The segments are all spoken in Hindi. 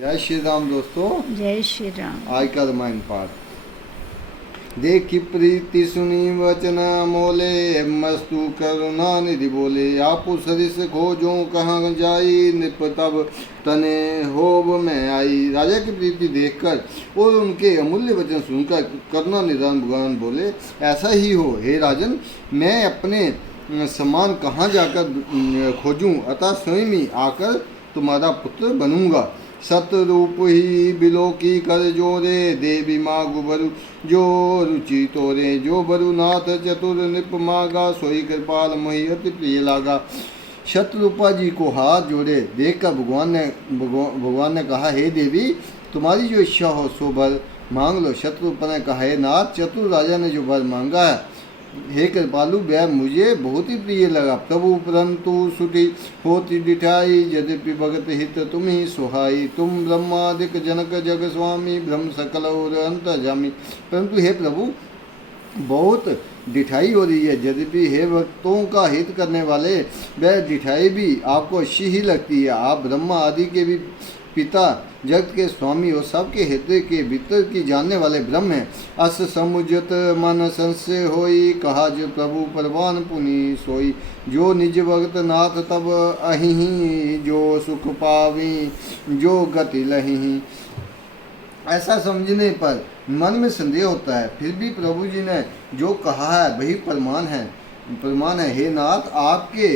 जय श्री राम दोस्तों। जय श्री राम। आज का रामायण पाठ। देखी प्रीति सुनी वचन मोले, मस्तु करुणा निधि बोले। आपु सरिस खोजो कहाँ जाई, नृप तब तने होब में आई। राजा की प्रीति देखकर और उनके अमूल्य वचन सुनकर करुणा निधान भगवान बोले, ऐसा ही हो हे राजन, मैं अपने समान कहाँ जाकर खोजूं, अतः स्वयं ही आकर तुम्हारा पुत्र बनूंगा। सतरूप ही बिलो की कर जोरे, देवी मागु बरु जो रुचि तोरे। जो बरुनाथ चतुर नृप मागा, सोई कृपाल मोहि अति प्रिय लागा। शतरूपा जी को हाथ जोड़े देखकर भगवान ने कहा, हे देवी, तुम्हारी जो इच्छा हो सो वर मांग लो। शतरूपा ने कहा, हे नाथ, चतुर राजा ने जो वर मांगा है, हे कृपालु, वह मुझे बहुत ही प्रिय लगा। प्रभु परंतु सुटी होती दिठाई, यद्यपि भगत हित तुम ही सुहाई। तुम ब्रह्मादिक जनक जग स्वामी, ब्रह्म सकल और अंतर्जामी। परंतु हे प्रभु, बहुत दिठाई हो रही है। यद्यपि हे भक्तों का हित करने वाले, वह दिठाई भी आपको अच्छी ही लगती है। आप ब्रह्मा आदि के भी पिता, जगत के स्वामी और सबके हृदय के भीतर की जानने वाले ब्रह्म हैं। अस समुजत मन संशय होई, कहा जो प्रभु परवान पुनि सोई। जो निज भगत नाथ तब अहि, जो सुख पावी जो गति लहि। ऐसा समझने पर मन में संदेह होता है, फिर भी प्रभु जी ने जो कहा है वही प्रमाण है। हे नाथ, आपके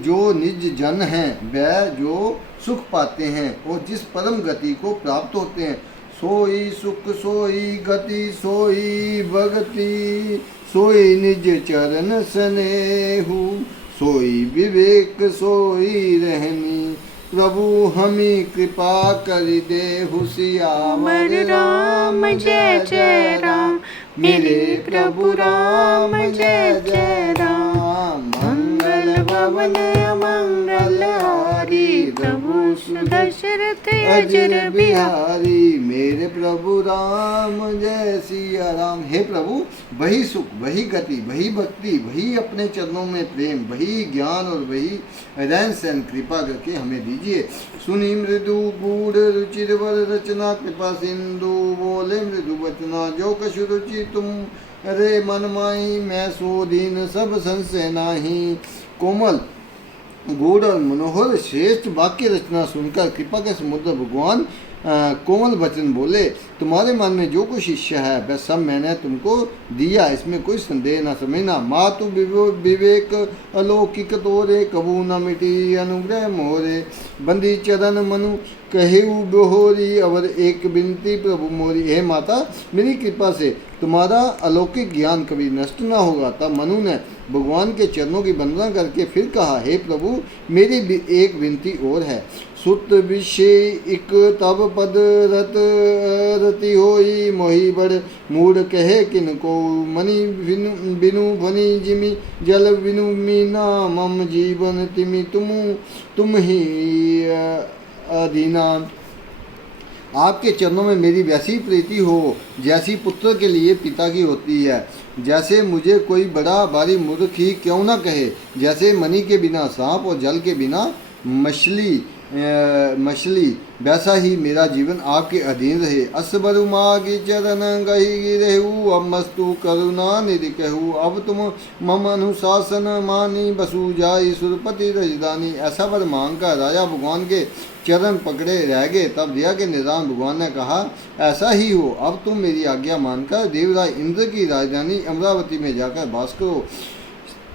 जो निज जन हैं, वह जो सुख पाते हैं और जिस परम गति को प्राप्त होते हैं, सोई सुख सोई गति सोई भगति। सोई निज चरण स्नेहु, सोई विवेक सोई रहनी। प्रभु हमी कृपा कर देहु, सियावर राम जय जय राम। मेरे प्रभु राम जय जय राम। मंगल भवन मंगल हारी, प्रभु सुदशरथ अजर बिहारी। मेरे प्रभु राम जय सिया राम। हे प्रभु, वही सुख, वही गति, वही भक्ति, वही अपने चरणों में प्रेम, वही ज्ञान और वही रहन सहन कृपा करके हमें दीजिए। सुनी मृदु गूढ़ रुचिर वर रचना, कृपा सिंधु बोले मृदु वचना। जो कछु रुचि तुम रे मन माही, मैं सो दीन सब संशय नाही। कोमल गूढ़ और मनोहर श्रेष्ठ वाक्य रचना सुनकर कृपा के समुद्र भगवान कोमल वचन बोले, तुम्हारे मन में जो कुछ इच्छा है वह सब मैंने तुमको दिया, इसमें कोई संदेह न समझना। मातु विवेक अलौकिक तोरे, कबू न मिटी अनुग्रह मोरे। बंदी चरण मनु कहेऊ बेहोरी, अवर एक बिनती प्रभु मोरी। हे माता, मेरी कृपा से तुम्हारा अलौकिक ज्ञान कभी नष्ट न होगा। तब मनु ने भगवान के चरणों की वंदना करके फिर कहा, हे प्रभु, मेरी भी एक विनती और है। सुत विषय इक तब पद रति होई, मोहि बड़ मूड कहे किनको। मणि बिनु बनी जिमि, जल बिनु मीना मम जीवन तिमि। तुम ही अधीना। आपके चरणों में मेरी वैसी प्रीति हो जैसी पुत्र के लिए पिता की होती है। जैसे मुझे कोई बड़ा भारी मूर्ख ही क्यों न कहे। जैसे मणि के बिना सांप और जल के बिना मछली, वैसा ही मेरा जीवन आपके अधीन रहे। असबरु मागी चरण गही गिरेहू, अब मस्तु करुणा निधि कहू। अब तुम मम अनुशासन मानी, बसु जाई सुरपति रजदानी। ऐसा वर मांग कर राजा भगवान के चरण पकड़े रह गए। तब दिया के निदान भगवान ने कहा, ऐसा ही हो, अब तुम मेरी आज्ञा मानकर देवराज इंद्र की राजधानी अमरावती में जाकर वास करो।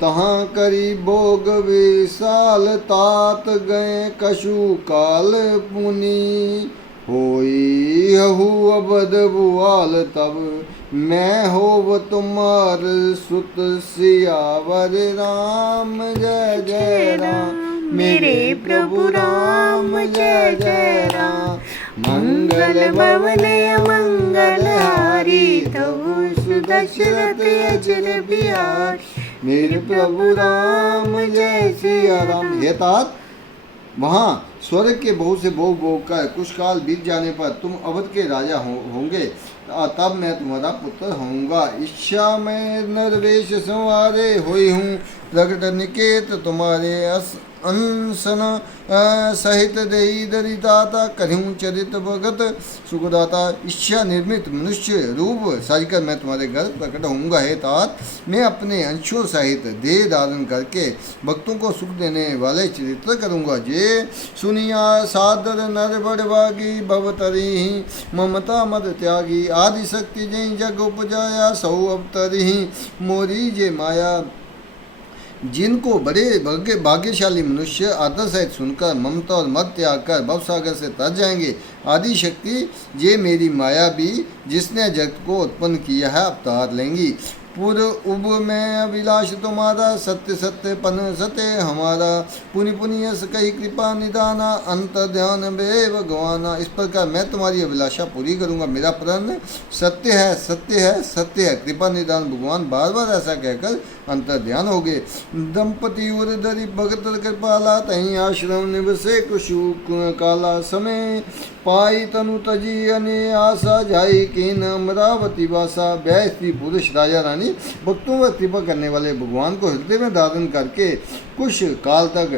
तहाँ करी भोग विशाल, तात गए कछु काल पुनि। होई हहु अबद बुआल, तब मैं होव तुम्हार सुत, सियावर राम जय जय राम। मेरे प्रभु राम जय जय राम। मंगल भवन मंगल हारी, प्रभु सुदशरथ अजर बिहारी। मेरे प्रभु राम जय सिया राम। हे तात, वहाँ स्वर्ग के बहुत से भोग कर कुछ काल बीत जाने पर तुम अवध के राजा होंगे, तब मैं तुम्हारा पुत्र होऊंगा। इच्छा में नरवेश संवारे, होई हूँ प्रकट निकेत तुम्हारे। अंसन सहित देई दरिदाता करूँ चरित भगत सुखदाता। इच्छा निर्मित मनुष्य रूप साजकर मैं तुम्हारे घर प्रकट होऊंगा। हे तात, मैं अपने अंशों सहित देह धारण करके भक्तों को सुख देने वाले चरित्र करूंगा। जे सुनिया सादर नर बड़भागी भवतरी ममता मद त्यागी आदि शक्ति जय जग उपजाया सौ अवतरी मोरी जे माया। जिनको बड़े भाग्यशाली मनुष्य आदर सहित सुनकर ममता और मत त्याग कर भवसागर से तर जाएंगे। आदि शक्ति जे मेरी माया भी जिसने जगत को उत्पन्न किया है अवतार लेंगी। पुर उब में अभिलाष तुम्हारा सत्य सत्य पन सत्य हमारा पुनि पुनि यस कही कृपा निदाना अंत ध्यान बे भगवाना। इस प्रकार मैं तुम्हारी अभिलाषा पूरी करूंगा। मेरा प्रण सत्य है सत्य है सत्य है कृपा निदान भगवान बार बार ऐसा कहकर अंतर ध्यान हो गए। दंपति उर दरी भगत कृपाला तही आश्रम निवसे कुशु काला समय पाई तनु तजी अने आशा जाई कीन अमरावती वासा। वह स्त्री पुरुष राजा रानी भक्तों पर कृपा करने वाले भगवान को हृदय में धारण करके कुछ काल तक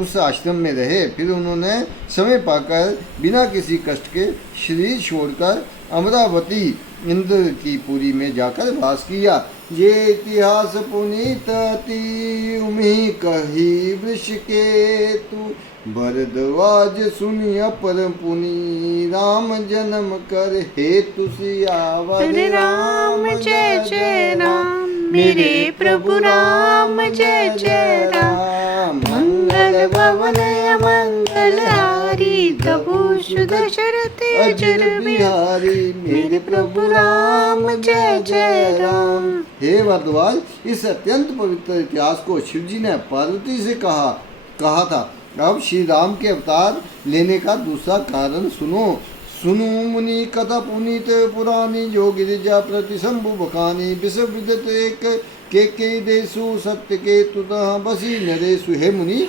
उस आश्रम में रहे। फिर उन्होंने समय पाकर बिना किसी कष्ट के शरीर छोड़कर अमरावती इंद्र की पुरी में जाकर वास किया। ये इतिहास पुनीत अति उमी कही वृष के तु भरद्वाज सुनिय पर पुनि राम जन्म कर हेतु सियावर राम जय जय राम मेरे प्रभु राम जय जय राम। मंगल भवन मंगल हारी तबु सुदशरथ अजर बिहारी मेरे प्रभु राम जय जय राम। हे भरद्वाज, इस अत्यंत पवित्र इतिहास को शिव जी ने पार्वती से कहा था। अब श्री राम के अवतार लेने का दूसरा कारण सुनो। सुनु मुनि कथा पुनीत पुरानी जो गिरिजा प्रति शंभु बखानी विश्व विदित एक के देशु सत्य के तुतः बसी नरेशु। हे मुनि,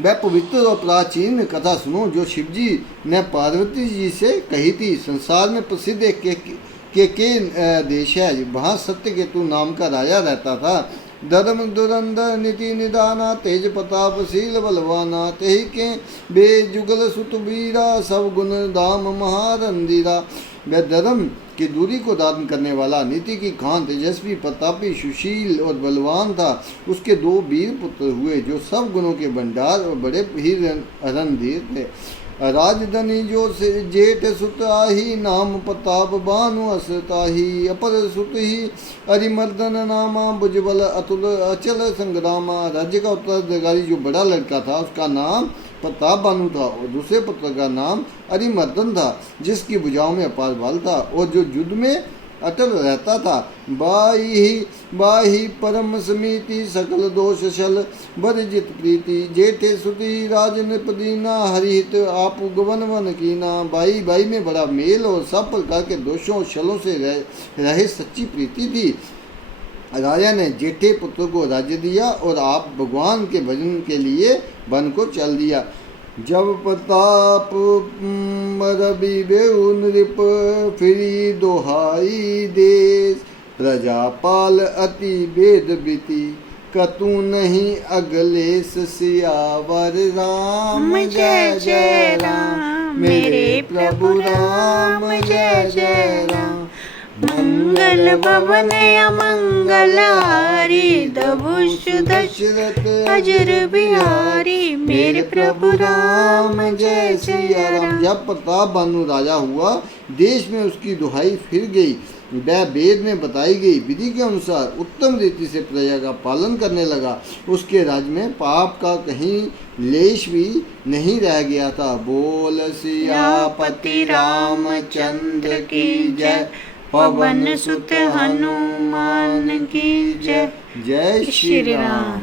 वह पवित्र और प्राचीन कथा सुनो जो शिव जी ने पार्वती जी से कही थी। संसार में प्रसिद्ध एक के देश है, वहाँ सत्य केतु नाम का राजा रहता था। धर्म दुरंधर नीति निदाना तेज प्रतापशील बलवाना तेहि के बेजुगल सुत वीरा सब गुण धाम महारंदीरा। वह धर्म की दूरी को धारण करने वाला, नीति की खान, तेजस्वी, प्रतापी, सुशील और बलवान था। उसके दो वीर पुत्र हुए जो सब गुणों के भंडार और बड़े ही रणधीर थे। राजधनी जो से जेठ सुत आही नाम प्रताप बानु असताही अपर सुत ही अरिमर्दन नामा भुजबल अतुल अचल संग्रामा। राज्य का उत्तराधिकारी जो बड़ा लड़का था उसका नाम प्रताप बानु था और दूसरे पुत्र का नाम अरिमर्दन था जिसकी भुजाओं में अपार बल था और जो युद्ध में अटल रहता था। बाही परम समिति सकल दोष छल बरजित प्रीति जेठे सुती राज नृपदीना हरिहित आप गवन वन कीना। बाई में बड़ा मेल और सब प्रकार के दोषों और छलों से रहे सच्ची प्रीति थी। राजा ने जेठे पुत्र को राज्य दिया और आप भगवान के भजन के लिए वन को चल दिया। जब प्रताप रवि बेउ नृप फिरी दोहाई देश प्रजापाल अति वेद बीती कतु नहीं अगलेश सियावर राम जय जय राम मेरे प्रभु राम जय जय राम। मंगल भवन अमंगल हारी दबुष दशरथ अजर बिहारी मेरे प्रभु राम जय जय राम। जब प्रताप बानु राजा हुआ देश में उसकी दुहाई फिर गई। वह वेद में बताई गई विधि के अनुसार उत्तम रीति से प्रजा का पालन करने लगा। उसके राज्य में पाप का कहीं लेश भी नहीं रह गया था। बोल सियापति रामचंद्र की जय पवन सुत हनुमान की जय। जय श्री राम।